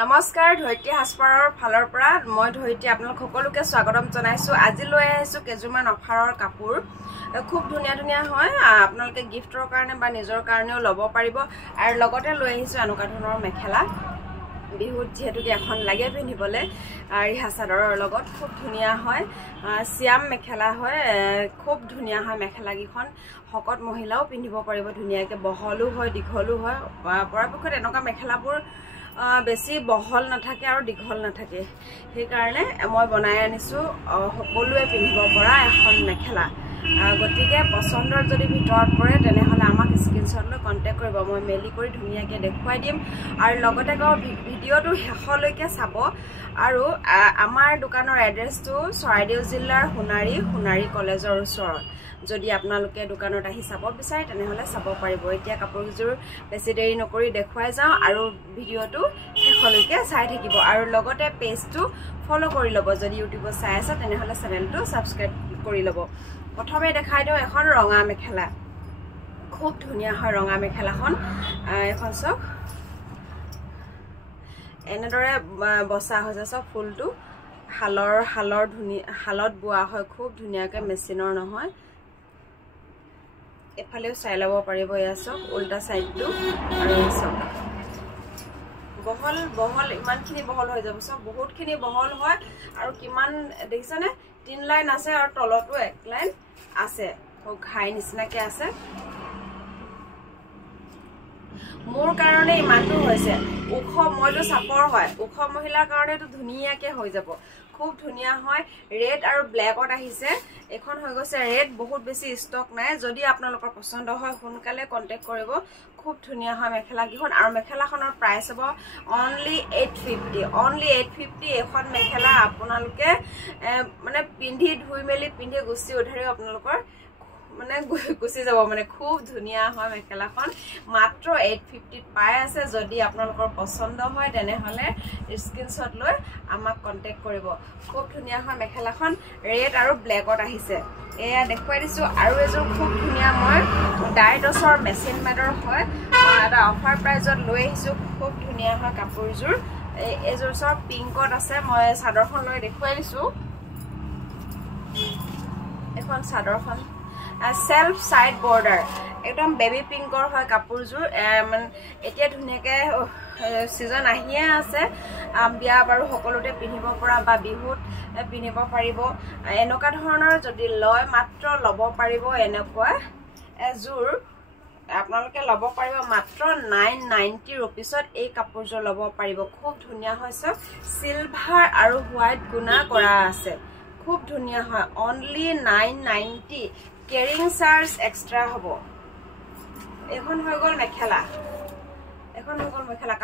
নমস্কাৰ ধৈৰ্য হাসপাৰৰ ফালৰ পৰা মই ধৈৰ্য আপোনালোক সকলোকে স্বাগতম জনাইছো। আজি লৈ আহিছো কেজুমান অফাৰৰ কাপোৰ খুব ধুনিয়া ধুনিয়া হয়। আপোনালোকে গিফটৰ কাৰণে বা নিজৰ কাৰণেও ল'ব পাৰিব আৰু লগতে লৈ আহিছো এনেকুৱা ধৰণৰ মেখেলা বিহুত যেহেতু এখন লাগে পিন্ধিবলে ৰিহা চাদৰৰ লগত খুব ধুনিয়া হয়। সিয়াম মেখেলা হয়, খুব ধুনিয়া হয় মেখেলা গিখন। হকত মহিলাও পিন্ধিব পাৰিব ধুনিয়াকে, বহলো হয় দীঘলো হয়। পৰাপক্ষত এনেকুৱা মেখেলাবোৰ বেছি বহল নাথাকে আৰু দীঘল নাথাকে, সেই কাৰণে মই বনাই আনিছো সকলোৱে পিন্ধিব পৰা এখন মেখেলা। গতিকে পছন্দৰ যদি ভিতৰত পৰে তেনেহলে আমাক স্ক্ৰিনশ্বট লৈ কন্টেক্ট কৰিব, মই মেলি কৰি ধুনিয়াকে দেখুৱাই দিম। আৰু লগতে কওঁ ভিডিঅ'টো শেষলৈকে চাব। আৰু আমাৰ দোকানৰ এড্ৰেছটো চৰাইদেউ জিলাৰ সোণাৰী কলেজৰ ওচৰত। যদি আপোনালোকে দোকানত আহি চাব বিচাৰে তেনেহলে চাব পাৰিব। এতিয়া কাপোৰযোৰ বেছি দেৰি নকৰি দেখুৱাই যাওঁ আৰু ভিডিঅ'টো শেষলৈকে চাই থাকিব আৰু লগতে পেজটো ফলো কৰি ল'ব। যদি ইউটিউবত চাই আছে তেনেহলে চেনেলটো সাবস্ক্ৰাইব কৰি ল'ব। প্ৰথমে দেখাই দিওঁ এখন ৰঙা মেখেলা, খুব ধুনিয়া হয় ৰঙা মেখেলাখন। এখন চক এনেদৰে বসা হৈছে, চব ফুলটো হালত বোৱা হয়, খুব ধুনিয়াকে, মেচিনৰ নহয়। এফালেও চাই ল'ব পাৰিব। এয়া চক উল্টা সাইডটো আৰু চক বহল ইমানখিনি বহল হৈ যাব, চব বহুতখিনি বহল হয়। আৰু কিমান দেখিছেনে, 3 লাইন আছে আৰু তলতো 1 লাইন আছে, ঘাই নিচিনাকে আছে। মোৰ কাৰণে ইমানটো হৈছে ওখ, মইতো চাপৰ হয়, ওখ মহিলাৰ কাৰণেতো ধুনিয়াকে হৈ যাব, খুব ধুনিয়া হয়। ৰেড আৰু ব্লেকত আহিছে, এখন হৈ গৈছে ৰেড, বহুত বেছি ষ্টক নাই। যদি আপোনালোকৰ পছন্দ হয় সোনকালে কন্টেক্ট কৰিব। খুব ধুনিয়া হয় মেখেলা কিখন আৰু মেখেলাখনৰ প্ৰাইস হ'ব অনলি 850 এখন মেখেলা আপোনালোকে মানে পিন্ধি ধুই মেলি পিন্ধি গুচি উধাৰিও আপোনালোকৰ মানে গুচি যাব, মানে খুব ধুনিয়া হয় মেখেলাখন। মাত্ৰ 850 পাই আছে। যদি আপোনালোকৰ পছন্দ হয় তেনেহলে স্ক্ৰিনশ্বট লৈ আমাক কন্টেক্ট কৰিব। খুব ধুনিয়া হয় মেখেলাখন, ৰেড আৰু ব্লেকত আহিছে। এয়া দেখুৱাই দিছো। আৰু এযোৰ খুব ধুনিয়া মই ডাইডছৰ মেচিন মেডৰ হয়, এটা অফাৰ প্ৰাইজত লৈ আহিছো। খুব ধুনিয়া হয় কাপোৰযোৰ। এইযোৰ চব পিংকত আছে, মই চাদৰখন লৈ দেখুৱাই দিছো। এখন চাদৰখন সেলফ সাইড বৰ্ডাৰ, একদম বেবি পিংকৰ হয় কাপোৰযোৰ। মানে এতিয়া ধুনিয়াকে সিজন আহিয়ে আছে, বিয়া বাৰু সকলোতে পিন্ধিব পৰা বা বিহুত পিন্ধিব পাৰিব। এনেকুৱা ধৰণৰ যদি লয় মাত্ৰ ল'ব পাৰিব এনেকুৱা এযোৰ আপোনালোকে ল'ব পাৰিব মাত্ৰ 990 ৰুপিছত। এই কাপোৰযোৰ ল'ব পাৰিব, খুব ধুনিয়া হৈছে। সিলভাৰ আৰু হোৱাইট গুণা কৰা আছে, খুব ধুনিয়া হয়। অনলি 990, কেৰিং চাৰ্জ এক্সট্ৰা হ'ব। এখন হৈ গ'ল মেখেলা,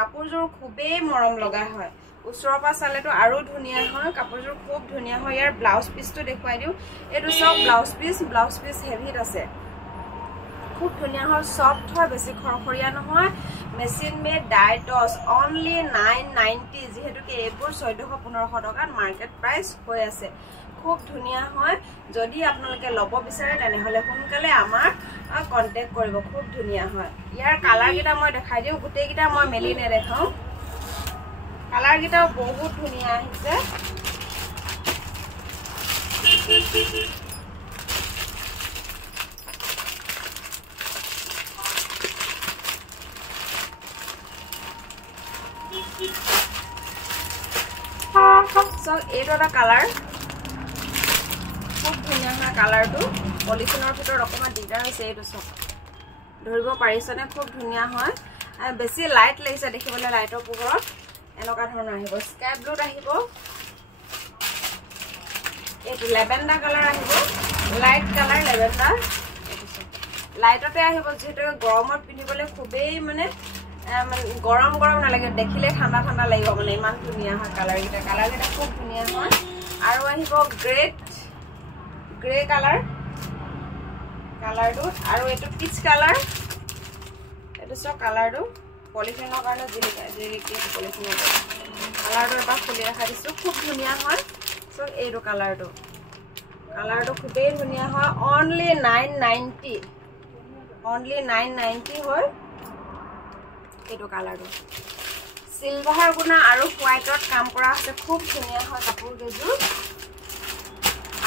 কাপোৰযোৰ খুবেই মৰম লগা হয়। ওচৰৰ পৰা চালেতো আৰু ধুনিয়া হয় কাপোৰযোৰ, খুব ধুনিয়া হয়। ইয়াৰ ব্লাউজ পিচটো দেখুৱাই দিওঁ। এইটো চব ব্লাউজ পিচ হেভিত আছে, খুব ধুনিয়া হয়, সফ্ট হয়, বেছি খৰখৰীয়া নহয়। মেচিন মেড ডাইডছ, অনলি 990, যিহেতুকে এইবোৰ 1400-1500 টকাত মাৰ্কেট প্ৰাইচ হৈ আছে। খুব ধুনিয়া হয়। যদি আপোনালোকে ল'ব বিচাৰে তেনেহলে সোনকালে আমাক কন্টেক্ট কৰিব। খুব ধুনিয়া হয়। ইয়াৰ কালাৰ কেইটা মই দেখাই দিওঁ, গোটেইকেইটা মই মেলি নেদেখাও। কালাৰ কেইটাও বহুত ধুনিয়া আহিছে। এইটো এটা কালাৰ, খুব ধুনীয়া হয় কালাৰটো। পলিথিনৰ ভিতৰত অকণমান দিগদাৰ হৈছে, এইটো চব ধৰিব পাৰিছেনে? খুব ধুনীয়া হয়, বেছি লাইট লাগিছে দেখিবলৈ, লাইটৰ পোহৰত এনেকুৱা ধৰণৰ আহিব। স্কাই ব্লুত আহিব, এইটো লেভেণ্ডাৰ কালাৰ আহিব, লাইট কালাৰ লেভেণ্ডাৰ। লাইটতে আহিব, যিহেতু গৰমত পিন্ধিবলৈ খুবেই মানে গৰম নালাগে, দেখিলে ঠাণ্ডা লাগিব, মানে ইমান ধুনীয়া হয় কালাৰকেইটা খুব ধুনীয়া হয়। আৰু আহিব গ্ৰে কালাৰটো, আৰু এইটো পিচ কালাৰ। এইটো চব কালাৰটো পলিথিনৰ কাৰণে পলিথিনৰ কালাৰটো এবাৰ খুলি ৰখা দিছো, খুব ধুনীয়া হয়। চব এইটো কালাৰটো খুবেই ধুনীয়া হয়। অনলি 990 হয় এইটো কালাৰটো। সিলভাৰ গুণা আৰু হোৱাইটত কাম কৰা আছে খুব ধুনীয়া হয় কাপোৰ কেইযোৰ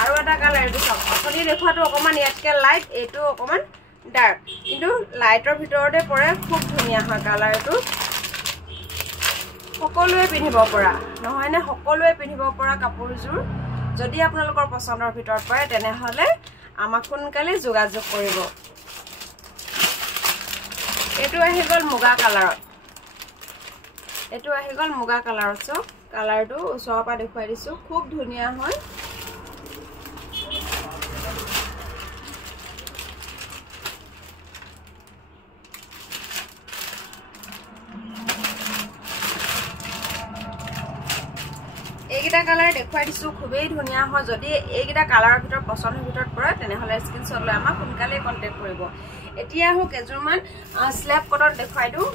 আৰু এটা কালাৰ এইটো চাওক আপুনি দেখুৱাটো অকমান ইয়াতকে লাইট এইটো অকমান ডাৰ্ক কিন্তু লাইটৰ ভিতৰতে পৰে খুব ধুনীয়া হয় কালাৰটো সকলোৱে পিন্ধিব পৰা নহয় নে সকলোৱে পিন্ধিব পৰা কাপোৰযোৰ যদি আপোনালোকৰ পছন্দৰ ভিতৰত পৰে তেনেহলে আমাক সোনকালে যোগাযোগ কৰিব এটো আহি গল মুগা কালাৰত এটো আহি গল মুগা কালাৰত চক কালাৰটো ওচৰৰ পৰা দেখুৱাই দিছো খুব ধুনীয়া হয় এইগিটা কালাৰ দেখুৱাই দিছো খুবেই ধুনীয়া হয় যদি এইগিটা কালাৰৰ ভিতৰত পছন্দৰ ভিতৰত পৰে তেনেহলে স্ক্ৰিনশ্বট লৈ আমাক সোনকালে কন্টাক্ট কৰিব এতিয়া হো কেজুৰমান স্ল্যাব কটন দেখুৱাই দিও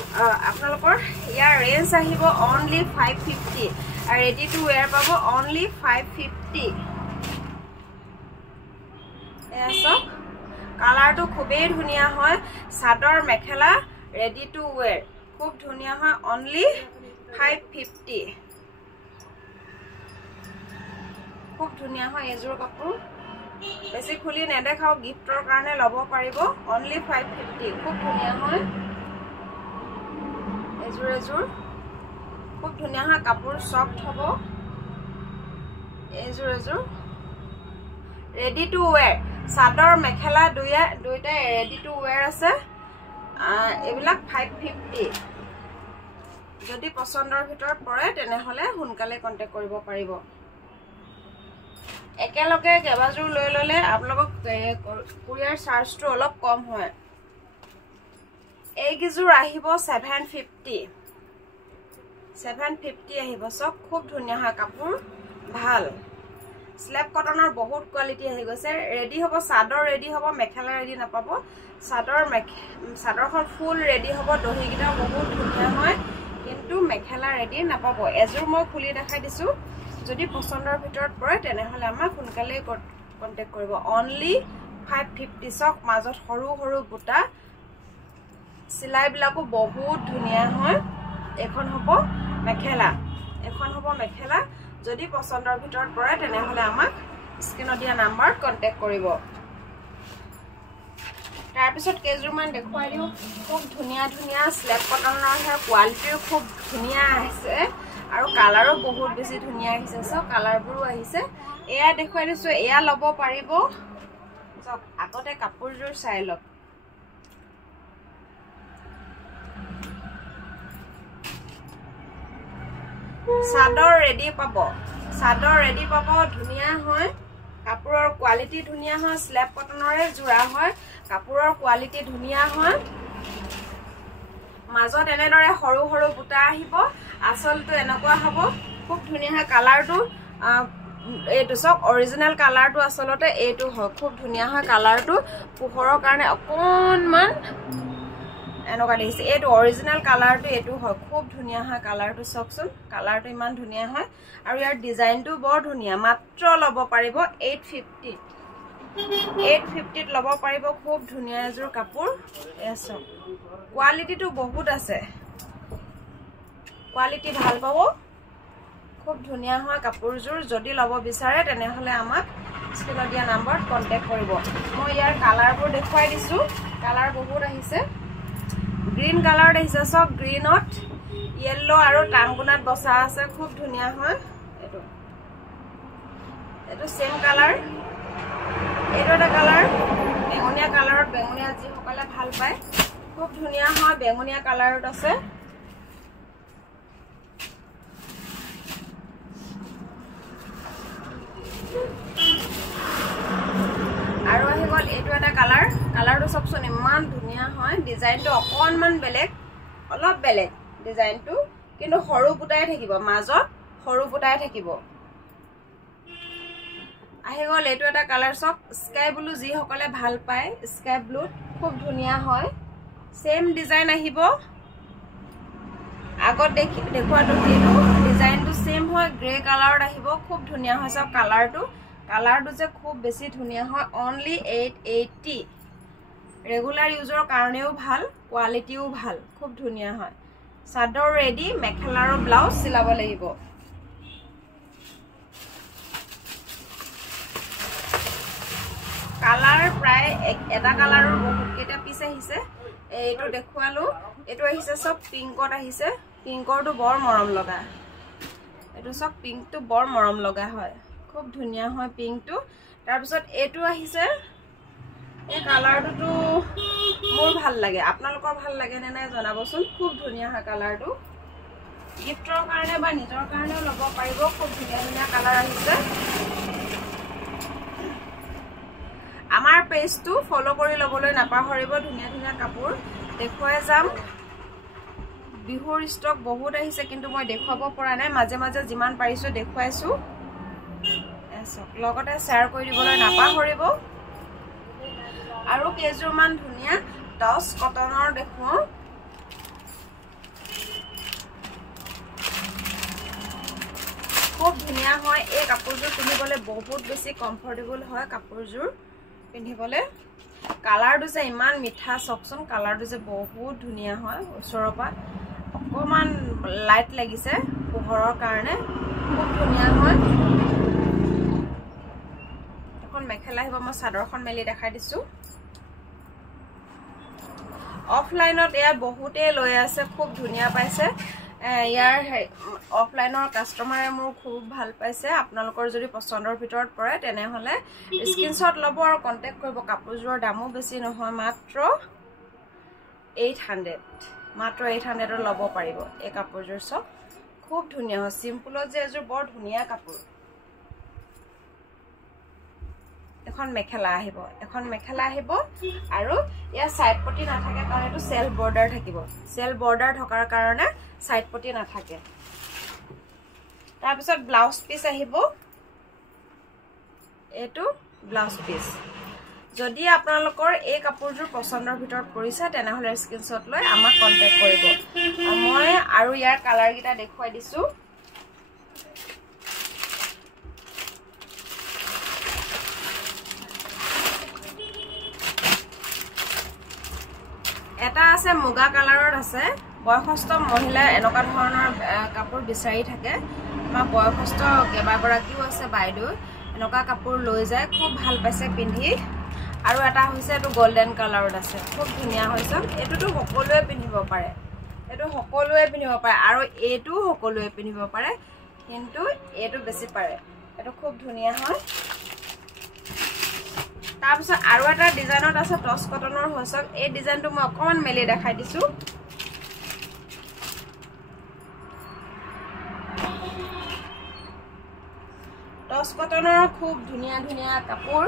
আপোনালোকৰ ইয়াৰ ৰেঞ্জ আহিব only 550 আৰু ৰেডি টু ওয়্যাৰ পাব only 550 এসো কালাৰটো খুবেই ধুনীয়া হয় সাদৰ মেখেলা ৰেডি টু ওয়্যাৰ খুব ধুনীয়া হয় only 550 খুব ধুনীয়া হয় এজোৰ কাপোৰ বেছি খুলি নেদেখাও গিফটৰ কাৰণে লব পাৰিব only 550 খুব ধুনীয়া হয় এজোৰ খুব ধুনীয়া হয় কাপোৰ সফট হ'ব এজোৰ ৰেডি টু ওয়্যাৰ সাদৰ মেখেলা দুইটা ৰেডি টু ওয়্যাৰ আছে এবিলাক 550 যদি পছন্দৰ ভিতৰত পৰে তেনেহলে সোনকালে কন্টাক্ট কৰিব পাৰিব একেলগে কেবাজোৰ লৈ ললে আপোনালোকক কুৰিয়াৰ চাৰ্জটো অলপ কম হয় এই কিজোৰ আহিব 750 আহিব সব খুব ধুনীয়া হয় কাপোৰ ভাল স্ল্যাব কটনৰ বহুত কোৱালিটি আহি গৈছে ৰেডি হ'ব সাদৰ ৰেডি হ'ব মেখেলা ৰেডি নাপাব সাদৰখন ফুল ৰেডি হ'ব দহিগিটা বহুত ধুনীয়া হয় কিন্তু মেখেলা ৰেডি নাপাব এজোৰ মই খুলি দেখাই দিছো যদি পছন্দৰ ভিতৰত পৰে তেনেহলে আমাক সোনকালে কন্টাক্ট কৰিব only 550 সক মাজত সৰু সৰু বুটা সিলাই বিলাকো বহুত ধুনীয়া হয় এখন হ'ব মেখেলা যদি পছন্দৰ ভিতৰত পৰে তেনেহলে আমাক স্ক্ৰিনত দিয়া নাম্বাৰত কন্টাক্ট কৰিব তাৰ পিছত কেজুৰমান দেখুৱাই দিও খুব ধুনীয়া স্ল্যাব কটনৰ হে কোৱালিটিৰ খুব ধুনীয়া আছে আৰু কালাৰো বহুত বেছি ধুনীয়া আহিছে সব কালাৰবোৰো আহিছে এয়া দেখুৱাই দিছো এয়া লব পাৰিব সব আগতে কাপোৰজোৰ চাই লওক সাদৰ ৰেডি পাব ধুনীয়া হয় কাপোৰৰ কোৱালিটি ধুনীয়া হয় স্ল্যাব কটনৰে জোৰা হয় কাপোৰৰ কোৱালিটি ধুনীয়া হয় মাজত এনেদৰে সৰু সৰু বুটা আহিব আসলটো এনেকুৱা হ'ব খুব ধুনীয়া হয় কালাৰটো এইটো সব অৰিজিনাল কালাৰটো আসলতে এইটো হয় খুব ধুনীয়া হয় কালাৰটো পোহৰৰ কাৰণে অকনমান এনেকুৱা দেখিছে এইটো অৰিজিনাল কালাৰটো এইটো হয় খুব ধুনীয়া হয় কালাৰটো চকচোন কালাৰটো ইমান ধুনীয়া হয় আৰু ইয়াৰ ডিজাইনটো বৰ ধুনীয়া মাত্ৰ লব পাৰিব 850 লব পাৰিব খুব ধুনীয়া এজোৰ কাপোৰ এসব কোৱালিটিটো বহুত আছে কোৱালিটি ভাল পাব খুব ধুনীয়া হয় কাপোৰজোৰ যদি লব বিচাৰে তেনেহলে আমাক স্ক্ৰিনত দিয়া নাম্বাৰত কন্টাক্ট কৰিব মই ইয়াৰ কালাৰবোৰ দেখুৱাই দিছো কালাৰ বহুত আহিছে গ্ৰীন কালাৰ আহিছে সব গ্ৰীনত ইয়েলো আৰু টামগুনাত বসা আছে খুব ধুনীয়া হয় এটো সেম কালাৰ এটো এটা কালাৰ বেঙুনীয়া কালাৰত বেঙুনীয়া যি সকলে ভাল পায় খুব ধুনীয়া হয় বেঙুনীয়া কালাৰত আছে আৰু আহি গল এটো এটা কালাৰটো সবচোন ইমান ধুনীয়া হয় ডিজাইনটো অকনমান বেলেগ অলপ বেলেগ ডিজাইনটো কিন্তু সৰু বুটাই থাকিব মাজত সৰু বুটাই থাকিব আহি গল এটো এটা কালাৰ সব স্কাই ব্লু যি সকলে ভাল পায় স্কাই ব্লু খুব ধুনীয়া হয় সেম ডিজাইন আহিব আগত দেখুৱাটো এইটো ডিজাইনটো সেম হয় গ্ৰে কালাৰত আহিব খুব ধুনীয়া হয় সব কালাৰটো যে খুব বেছি ধুনীয়া হয় only 880 ৰেগুলাৰ ইউজৰ কাৰণেও ভাল কোৱালিটিও ভাল খুব ধুনীয়া হয় চাদৰ ৰেডি মেখেলা আৰু ব্লাউজ চিলাব লাগিব কালাৰ প্ৰায় এটা কালাৰৰ বহুত কেইটা পিস আহিছে এইটো দেখুৱালো এটো আহিছে সব পিংকত আহিছে পিংকৰটো বৰ মৰম লগা এটো সব পিংকটো বৰ মৰম লগা হয় খুব ধুনিয়া হয় পিংকটো তাৰ পিছত এটো আহিছে এই কালাৰটো মোৰ ভাল লাগে আপোনালোকৰ ভাল লাগে নে নাই জনাবচোন খুব ধুনিয়া হয় কালাৰটো গিফটৰ কাৰণে বা নিজৰ কাৰণেও ল'ব পাৰিব খুব ধুনিয়া ধুনিয়া কালাৰ আহিছে আমাৰ পেজটো ফলো কৰি ল'বলৈ নাপাহৰিব ধুনিয়া ধুনিয়া কাপোৰ দেখুৱাই যাম বিহুৰ ষ্টক বহুত আহিছে কিন্তু মই দেখুৱাব পৰা নাই মাজে মাজে যিমান পাৰিছো দেখুৱাইছো লগতে শেয়াৰ কৰি দিবলৈ নাপাহৰিব আৰু কেজুৰমান ধুনিয়া টছ কটনৰ দেখুৱাও খুব ধুনিয়া হয় এই কাপোৰযোৰ পিন্ধিবলৈ বহুত বেছি কমফৰ্টেবল হয় কাপোৰযোৰ পিন্ধিবলৈ কালাৰটো যে ইমান মিঠা চকচন কালাৰটো যে বহুত ধুনিয়া হয় ওচৰৰ পৰা অকমান লাইট লাগিছে পোহৰৰ কাৰণে খুব ধুনিয়া হয় এখন মেখেলা আহিব মই চাদৰখন মেলি দেখাই দিছো অফলাইনত এয়া বহুতে লৈ আছে খুব ধুনিয়া পাইছে ইয়াৰ অফলাইনৰ কাস্টমাৰে মোৰ খুব ভাল পাইছে আপোনালোকৰ যদি পছন্দৰ ভিতৰত পৰে তেনে হলে স্ক্ৰিনশ্বট ল'ব আৰু কন্টাক্ট কৰিব কাপোৰযোৰৰ দামো বেছি নহয় মাত্ৰ 800 ল'ব পাৰিব এই কাপোৰযোৰ সব খুব ধুনিয়া হয় সিম্পলত যে এযোৰ বৰ ধুনিয়া কাপোৰ এখন মেখেলা আহিব আৰু ইয়া সাইড পটি নাথাকে কাৰণ এটো সেলফ বৰ্ডাৰ থাকিব সেলফ বৰ্ডাৰ থকাৰ কাৰণে সাইড পটি নাথাকে তাৰ পিছত ব্লাউজ পিস আহিব এটো ব্লাউজ পিস যদি আপোনালোকৰ এই কাপোৰযোৰ পছন্দৰ ভিতৰত পৰিছে তেনে হলে স্ক্ৰিনশ্বট লৈ আমাক কন্টাক্ট কৰিব মই আৰু ইয়াৰ কালাৰ গিটা দেখুৱাই দিছো এটা আছে মুগা কালাৰত আছে বয়সস্থ মহিলা এনেকা ধৰণৰ কাপোৰ বিচাৰি থাকে মা বয়সস্থ কেবাগৰাকীও আছে বাইদেউ এনেকা কাপোৰ লৈ যায় খুব ভাল পাইছে পিন্ধি আৰু এটা হৈছে এটো গোল্ডেন কালাৰত আছে খুব ধুনিয়া হৈছে এটোটো সকলোৱে পিন্ধিব পাৰে আৰু এটো সকলোৱে পিন্ধিব পাৰে কিন্তু এটো বেছি পাৰে এটো খুব ধুনিয়া হয় তাৰ পিছত আৰু এটা ডিজাইনত আছে টছ কটনৰ হৈছে এই ডিজাইনটো মই অকমান মেলি দেখাই দিছো টছ কটনৰ খুব ধুনিয়া ধুনিয়া কাপোৰ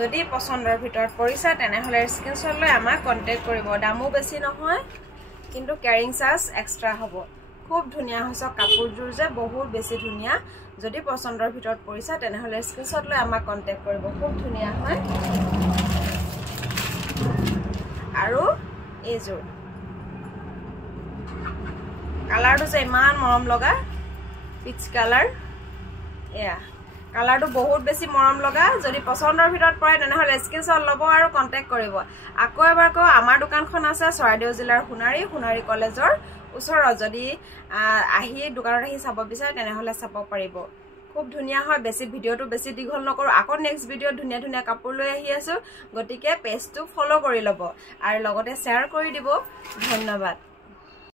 যদি পছন্দৰ ভিতৰত পৰিছে তেনে হলে স্ক্ৰিনশ্বট লৈ আমাক কন্টাক্ট কৰিব দামো বেছি নহয় কিন্তু ক্যাৰিং চাৰ্জ এক্সট্ৰা হ'ব খুব ধুনিয়া হৈছে কাপোৰযোৰ যে বহুত বেছি ধুনিয়া যদি পছন্দৰ ভিতৰত পৰিছে তেনে হলে স্ক্ৰিনশ্বট লৈ আমাক কন্টাক্ট কৰিব খুব ধুনিয়া হয় আৰু এইযোৰ কালাৰটো যে ইমান মৰম লগা পিচ কালাৰ এয়া কালাৰটো বহুত বেছি মৰম লগা যদি পছন্দৰ ভিতৰত পৰে তেনে হলে স্ক্ৰিনশ্বট ল'ব আৰু কন্টাক্ট কৰিব আকৌ এবাৰ কও আমাৰ দোকানখন আছে চৰাইদেউ জিলাৰ সোণাৰী কলেজৰ ওচৰত যদি আহি দোকানত আহি চাব বিচাৰে তেনে হলে চাব পাৰিব খুব ধুনিয়া হয় বেছি ভিডিওটো বেছি দীঘল নকৰো আকৌ নেক্সট ভিডিও ধুনিয়া ধুনিয়া কাপোৰ লৈ আহি আছো গটিকে পেজটো ফলো কৰি ল'ব আৰু লগতে শেয়াৰ কৰি দিব ধন্যবাদ